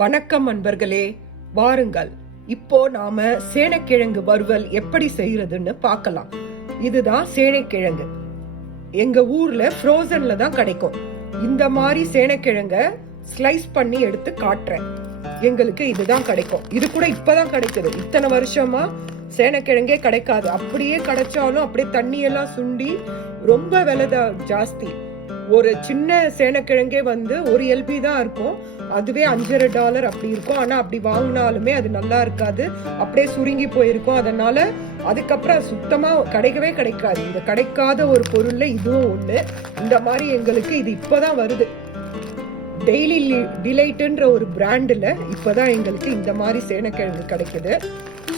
வணக்கம் அன்பர்களே வாருங்கள். இப்போ நாம சேனைக்கிழங்கு வறுவல் எப்படி செய்யறதுன்னு பார்க்கலாம். இதுதான் சேனைக்கிழங்கு. எங்க ஊர்ல ஃப்ரோசன்ல தான் கிடைக்கும். இந்த மாதிரி சேனைக்கிழங்க ஸ்லைஸ் பண்ணி எடுத்து காட்டுறேன். எங்களுக்கு இதுதான் கிடைக்கும். இது கூட இப்பதான் கிடைக்குது. இத்தனை வருஷமா சேனைக்கிழங்கே கிடைக்காது. அப்படியே கிடைச்சாலும் அப்படியே தண்ணியெல்லாம் சுண்டி ரொம்ப விலை ஜாஸ்தி. ஒரு சின்ன சேனக்கிழங்கே வந்து ஒரு எல்பி தான் இருக்கும். அதுவே அஞ்சரை டாலர் அப்படி இருக்கும். ஆனா அப்படி வாங்கினாலுமே அது நல்லா இருக்காது. அப்படியே சுருங்கி போயிருக்கும். அதனால அதுக்கப்புறம் சுத்தமாக சுத்தமா கிடைக்கவே கிடைக்காது. இந்த கிடைக்காத ஒரு பொருள்ல இதுவும் ஒண்ணு. இந்த மாதிரி எங்களுக்கு இது இப்பதான் வருது. டெய்லி டிலைட்டுன்ற ஒரு பிராண்டில் இப்போதான் எங்களுக்கு இந்த மாதிரி சேனக்கிழங்கு கிடைக்குது.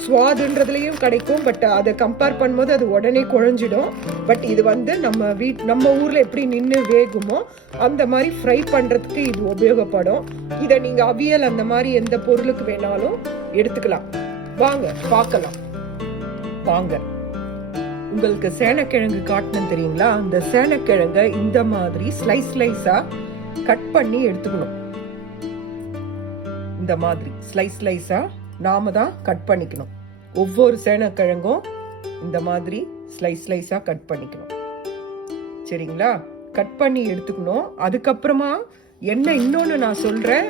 சுவாதுன்றதுலேயும் கிடைக்கும் பட் அதை கம்பேர் பண்ணும்போது அது உடனே குழஞ்சிடும். பட் இது வந்து நம்ம வீட் நம்ம ஊரில் எப்படி நின்று வேகுமோ அந்த மாதிரி ஃப்ரை பண்ணுறதுக்கு இது உபயோகப்படும். இதை நீங்கள் அவியல் அந்த மாதிரி எந்த பொருளுக்கு வேணாலும் எடுத்துக்கலாம். வாங்க பார்க்கலாம். வாங்க. உங்களுக்கு சேனக்கிழங்கு காட்டணும் தெரியுங்களா? அந்த சேனக்கிழங்க இந்த மாதிரி ஸ்லைஸ் ஸ்லைஸாக கட் பண்ணி எடுத்துக்கணும். இந்த மாதிரி ஸ்லைஸ் ஸ்லைஸாக நாம தான் கட் பண்ணிக்கணும். ஒவ்வொரு சேனக்கிழங்கும் இந்த மாதிரி ஸ்லைஸ் ஸ்லைஸாக கட் பண்ணிக்கணும். சரிங்களா? கட் பண்ணி எடுத்துக்கணும். அதுக்கப்புறமா என்ன இன்னொன்று நான் சொல்கிறேன்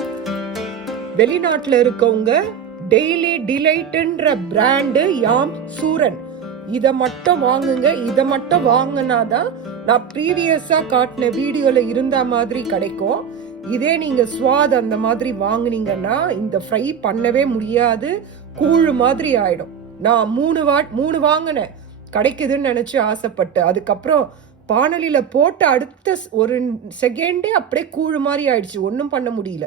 வெளிநாட்டில் இருக்கவங்க டெய்லி டிலைட்டுன்ற பிராண்டு யாம் சூரன். இதை மட்டும் வாங்குங்க. இதை மட்டும் வாங்கினாதான் நான் ப்ரீவியஸாக காட்டின வீடியோவில் இருந்த மாதிரி கிடைக்கும். இதே நீங்கள் ஸ்வாத் அந்த மாதிரி வாங்குனீங்கன்னா இந்த ஃப்ரை பண்ணவே முடியாது. கூழ் மாதிரி ஆயிடும். நான் மூணு வாட் மூணு வாங்கினேன் கிடைக்குதுன்னு நினச்சி ஆசைப்பட்டு. அதுக்கப்புறம் பானலியில் போட்டு அடுத்த ஒரு செகண்டே அப்படியே கூழ் மாதிரி ஆயிடுச்சு. ஒன்றும் பண்ண முடியல.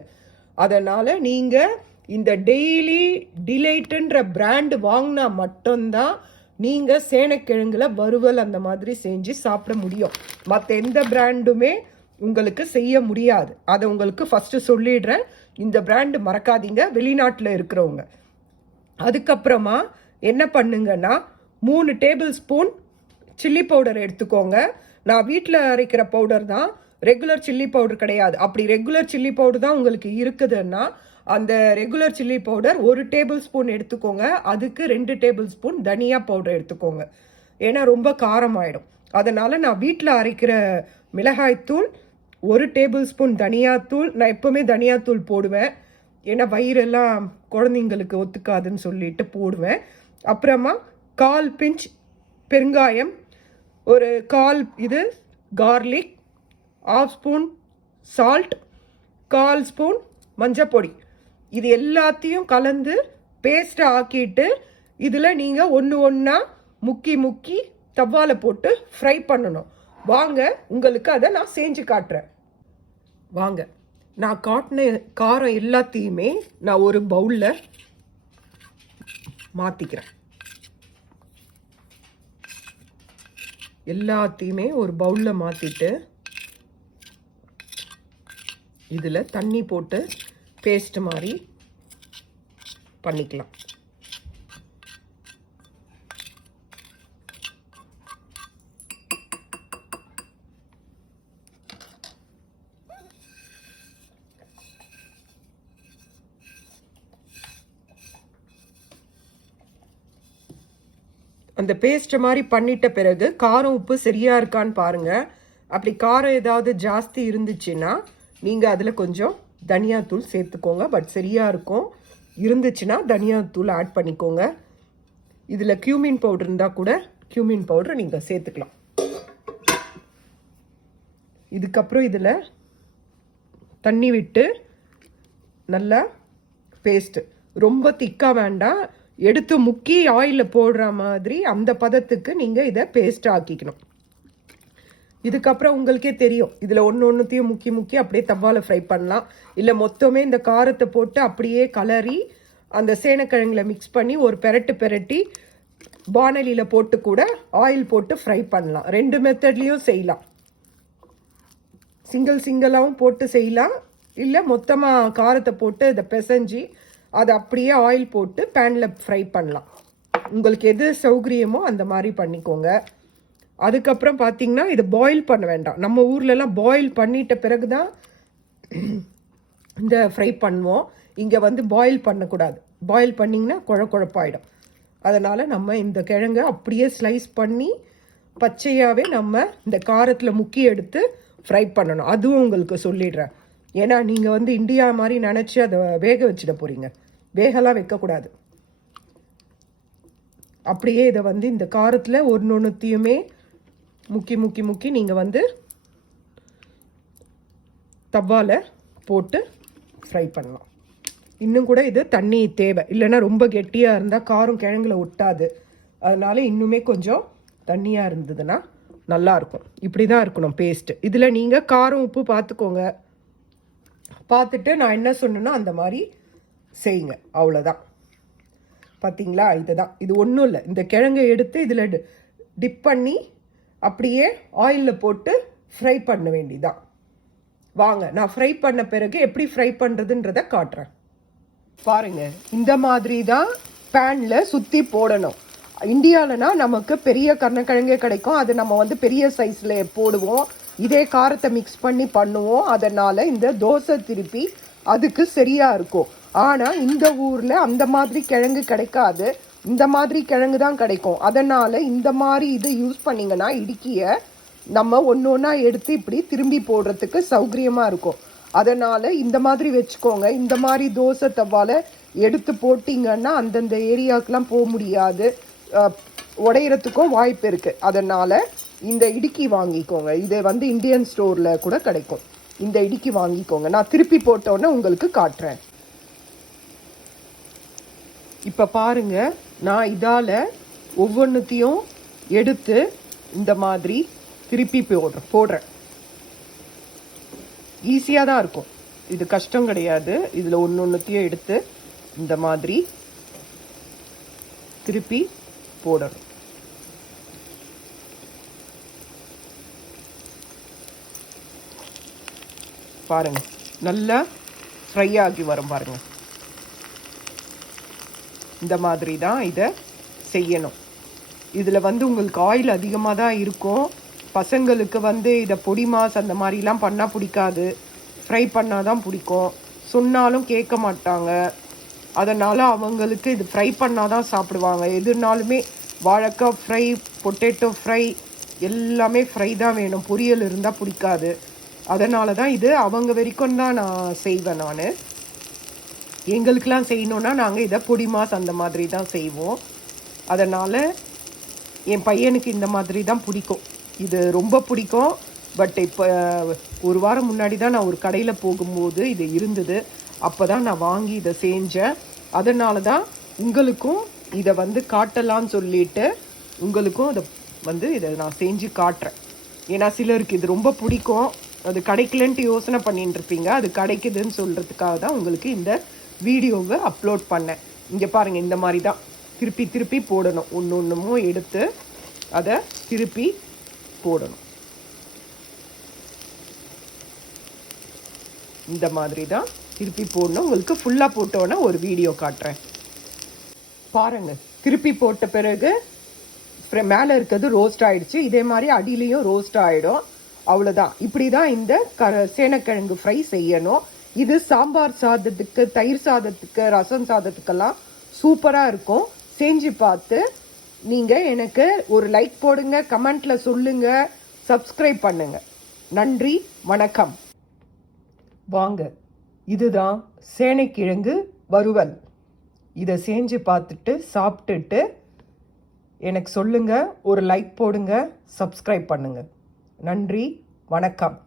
அதனால் நீங்கள் இந்த டெய்லி டிலைட்டுன்ற பிராண்டு வாங்கினா மட்டும்தான் நீங்கள் சேனக்கிழங்குல வறுவல் அந்த மாதிரி செஞ்சு சாப்பிட முடியும். மற்ற எந்த பிராண்டுமே உங்களுக்கு செய்ய முடியாது. அதை உங்களுக்கு ஃபஸ்ட்டு சொல்லிடுறேன். இந்த பிராண்டு மறக்காதீங்க. வெளிநாட்டில் இருக்கிறவங்க. அதுக்கப்புறமா என்ன பண்ணுங்கன்னா மூணு டேபிள் ஸ்பூன் சில்லி பவுடர் எடுத்துக்கோங்க. நான் வீட்டில் அரைக்கிற பவுடர் தான் ரெகுலர் சில்லி பவுடர் கிடையாது. அப்படி ரெகுலர் சில்லி பவுடர் தான் உங்களுக்கு இருக்குதுன்னா அந்த ரெகுலர் சில்லி பவுடர் ஒரு டேபிள் ஸ்பூன் எடுத்துக்கோங்க. அதுக்கு ரெண்டு டேபிள் ஸ்பூன் தனியா பவுடர் எடுத்துக்கோங்க. ஏன்னா ரொம்ப காரம் அதனால் நான் வீட்டில் அரைக்கிற மிளகாய்த்தூள் ஒரு டேபிள் ஸ்பூன் தனியாத்தூள் நான் எப்போவுமே தனியாத்தூள் போடுவேன். ஏன்னா வயிறெல்லாம் குழந்தைங்களுக்கு ஒத்துக்காதுன்னு சொல்லிட்டு போடுவேன். அப்புறமா கால் பிஞ்ச் பெருங்காயம் ஒரு கால் இது கார்லிக் ஆஃப் ஸ்பூன் சால்ட் கால் ஸ்பூன் மஞ்சப்பொடி இது எல்லாத்தையும் கலந்து பேஸ்ட்டை ஆக்கிட்டு இதில் நீங்கள் ஒன்று ஒன்றா முக்கி முக்கி தவ்வால போட்டு ஃப்ரை பண்ணணும். வாங்க உங்களுக்கு அதை நான் செஞ்சு காட்டுறேன். வாங்க நான் காட்டின காரம் எல்லாத்தையுமே நான் ஒரு பவுலில் மாற்றிக்கிறேன் எல்லாத்தையுமே ஒரு பவுலில் மாற்றிட்டு இதில் தண்ணி போட்டு பேஸ்ட் மாதிரி பண்ணிக்கலாம். அந்த பேஸ்ட் மாதிரி பண்ணிட்ட பிறகு காரம் உப்பு சரியாக இருக்கான்னு பாருங்கள் அப்படி காரம் ஏதாவது ஜாஸ்தி இருந்துச்சுன்னா நீங்கள் அதில் கொஞ்சம் தனியாத்தூள் சேர்த்துக்கோங்க. பட் சரியாக இருக்கும். இருந்துச்சுன்னா தனியாத்தூள் ஆட் பண்ணிக்கோங்க. இதில் கியூமின் பவுடர் இருந்தால் கூட கியூமின் பவுடர் நீங்கள் சேர்த்துக்கலாம். இதுக்கப்புறம் இதில் தண்ணி விட்டு நல்லா பேஸ்ட்டு ரொம்ப திக்காக வேண்டாம். எடுத்து முக்கி ஆயிலில் போடுற மாதிரி அந்த பதத்துக்கு நீங்கள் இதை பேஸ்ட் ஆக்கிக்கணும். இதுக்கப்புறம் உங்களுக்கே தெரியும். இதில் ஒன்று ஒன்றுத்தையும் முக்கி முக்கி அப்படியே தவால ஃப்ரை பண்ணலாம். இல்லை மொத்தமே இந்த காரத்தை போட்டு அப்படியே கலரி அந்த சேனக்கிழங்குல மிக்ஸ் பண்ணி ஒரு பெரட்டு பெரட்டி வானலியில் போட்டு கூட ஆயில் போட்டு ஃப்ரை பண்ணலாம். ரெண்டு மெத்தட்லேயும் செய்யலாம். சிங்கிள் சிங்கிளாகவும் போட்டு செய்யலாம். இல்லை மொத்தமாக காரத்தை போட்டு இதை பிசைஞ்சு அதை அப்படியே ஆயில் போட்டு பேனில் ஃப்ரை பண்ணலாம். உங்களுக்கு எது சௌகரியமோ அந்த மாதிரி பண்ணிக்கோங்க. அதுக்கப்புறம் பார்த்தீங்கன்னா இதை பாயில் பண்ண வேண்டாம். நம்ம ஊர்லலாம் பாயில் பண்ணிட்ட பிறகு தான் இந்த ஃப்ரை பண்ணுவோம். இங்கே வந்து பாயில் பண்ணக்கூடாது. பாயில் பண்ணிங்கன்னா குழ குழப்பாயிடும். அதனால் நம்ம இந்த கிழங்கை அப்படியே ஸ்லைஸ் பண்ணி பச்சையாகவே நம்ம இந்த காரத்தில் முக்கி எடுத்து ஃப்ரை பண்ணணும். அதுவும் உங்களுக்கு சொல்லிடுறேன். ஏன்னா நீங்கள் வந்து இந்தியா மாதிரி நினச்சி அதை வேக வச்சிட போகிறீங்க வேகலாம் வைக்கக்கூடாது. அப்படியே இதை வந்து இந்த காரத்தில் ஒன்று ஒன்றுத்தையுமே முக்கி முக்கி முக்கி நீங்கள் வந்து தவால போட்டு ஃப்ரை பண்ணலாம். இன்னும் கூட இது தண்ணி தேவை. இல்லைன்னா ரொம்ப கெட்டியாக இருந்தால் காரம் கிழங்குல ஒட்டாது. அதனால் இன்னுமே கொஞ்சம் தண்ணியாக இருந்ததுன்னா நல்லாயிருக்கும் இப்படி தான் இருக்கணும் பேஸ்ட்டு இதில் நீங்கள் காரம் உப்பு பார்த்துக்கோங்க பார்த்துட்டு நான் என்ன சொன்னேன்னா அந்த மாதிரி செய்யுங்க. அவ்வளோதான் பார்த்தீங்களா இதுதான். இது ஒன்றும் இல்லை. இந்த கிழங்கை எடுத்து இதில் டிப் பண்ணி அப்படியே ஆயிலில் போட்டு ஃப்ரை பண்ண வேண்டிதான். வாங்க நான் ஃப்ரை பண்ண பிறகு எப்படி ஃப்ரை பண்ணுறதுன்றதை காட்டுறேன். பாருங்க இந்த மாதிரி தான் பேனில் சுற்றி போடணும். இந்தியாவிலனா நமக்கு பெரிய கருணக்கிழங்கே கிடைக்கும். அது நம்ம வந்து பெரிய சைஸில் போடுவோம். இதே காரத்தை மிக்ஸ் பண்ணி பண்ணுவோம். அதனால் இந்த தோசை திருப்பி அதுக்கு சரியாக இருக்கும். ஆனால் இந்த ஊரில் அந்த மாதிரி கிழங்கு கிடைக்காது. இந்த மாதிரி கிழங்கு தான் கிடைக்கும். அதனால் இந்த மாதிரி இது யூஸ் பண்ணிங்கன்னா இடுக்கியை நம்ம ஒன்று ஒன்றா எடுத்து இப்படி திரும்பி போடுறதுக்கு சௌகரியமாக இருக்கும். அதனால் இந்த மாதிரி வச்சுக்கோங்க. இந்த மாதிரி தோசை தவால எடுத்து போட்டிங்கன்னா அந்தந்த ஏரியாவுக்கெலாம் போக முடியாது. உடையிறதுக்கும் வாய்ப்பு இருக்குது அதனால் இந்த இடுக்கி வாங்கிக்கோங்க. இதை வந்து இந்தியன் ஸ்டோரில் கூட கிடைக்கும். இந்த இடுக்கி வாங்கிக்கோங்க. நான் திருப்பி போட்டோன்னே உங்களுக்கு காட்டுறேன். இப்போ பாருங்க. நான் இதால் ஒவ்வொன்றுத்தையும் எடுத்து இந்த மாதிரி திருப்பி போடுறேன் போடுறேன். ஈஸியாக தான் இருக்கும். இது கஷ்டம் கிடையாது. இதில் ஒன்று ஒன்றுத்தையும் எடுத்து இந்த மாதிரி திருப்பி போடணும். பாருங்க. நல்லா ஃப்ரை ஆகி வரும் பாருங்க. இந்த மாதிரி தான் இதை செய்யணும். இதில் வந்து உங்களுக்கு ஆயில் அதிகமாக தான் இருக்கும். பசங்களுக்கு வந்து இதை பொடி மாஸ் அந்த மாதிரிலாம் பண்ணால் பிடிக்காது. ஃப்ரை பண்ணால் தான் பிடிக்கும். சொன்னாலும் கேட்க மாட்டாங்க. அதனால் அவங்களுக்கு இது ஃப்ரை பண்ணால் தான் சாப்பிடுவாங்க. எதுனாலுமே வாழைக்காய் ஃப்ரை பொட்டேட்டோ ஃப்ரை எல்லாமே ஃப்ரை தான் வேணும். பொரியல் இருந்தால் பிடிக்காது. அதனால தான் இது அவங்க வரைக்கும் தான் நான் செய்வேன் நான். எங்களுக்கெலாம் செய்யணுன்னா நாங்கள் இதை பொடி மாஸ் அந்த மாதிரி தான் செய்வோம். அதனால் என் பையனுக்கு இந்த மாதிரி தான் பிடிக்கும். இது ரொம்ப பிடிக்கும். பட் இப்போ ஒரு வாரம் முன்னாடி தான் நான் ஒரு கடையில் போகும்போது இது இருந்தது. அப்போ தான் நான் வாங்கி இதை செஞ்சேன். அதனால தான் உங்களுக்கும் இதை வந்து காட்டலாம்னு சொல்லிட்டு உங்களுக்கும் இதை வந்து இதை நான் செஞ்சு காட்டுறேன். ஏன்னா சிலருக்கு இது ரொம்ப பிடிக்கும். அது கிடைக்கலன்ட்டு யோசனை பண்ணிட்டு இருப்பீங்க அது கிடைக்குதுன்னு சொல்கிறதுக்காக தான் உங்களுக்கு இந்த வீடியோவை அப்லோட் பண்ணேன். இங்கே பாருங்கள் இந்த மாதிரி தான். திருப்பி திருப்பி போடணும். ஒன்று ஒன்றுமும் எடுத்து அதை திருப்பி போடணும். இந்த மாதிரி தான் திருப்பி போடணும். உங்களுக்கு ஃபுல்லாக போட்டோன்னே ஒரு வீடியோ காட்டுறேன். பாருங்கள் திருப்பி போட்ட பிறகு அப்புறம் மேலே இருக்கிறது ரோஸ்ட் ஆகிடுச்சு இதே மாதிரி அடியிலையும் ரோஸ்ட் ஆகிடும் அவ்வளோதான் இப்படி தான் இந்த க சேனக்கிழங்கு ஃப்ரை செய்யணும். இது சாம்பார் சாதத்துக்கு தயிர் சாதத்துக்கு ரசம் சாதத்துக்கெல்லாம் சூப்பராக இருக்கும். செஞ்சு பார்த்து நீங்கள் எனக்கு ஒரு லைக் போடுங்க கமெண்ட்டில் சொல்லுங்கள் சப்ஸ்கிரைப் பண்ணுங்க. நன்றி வணக்கம். வாங்க இதுதான் சேனைக்கிழங்கு வறுவல். இதை செஞ்சு பார்த்துட்டு சாப்பிட்டுட்டு எனக்கு சொல்லுங்கள் ஒரு லைக் போடுங்க சப்ஸ்கிரைப் பண்ணுங்கள் நன்றி வணக்கம்.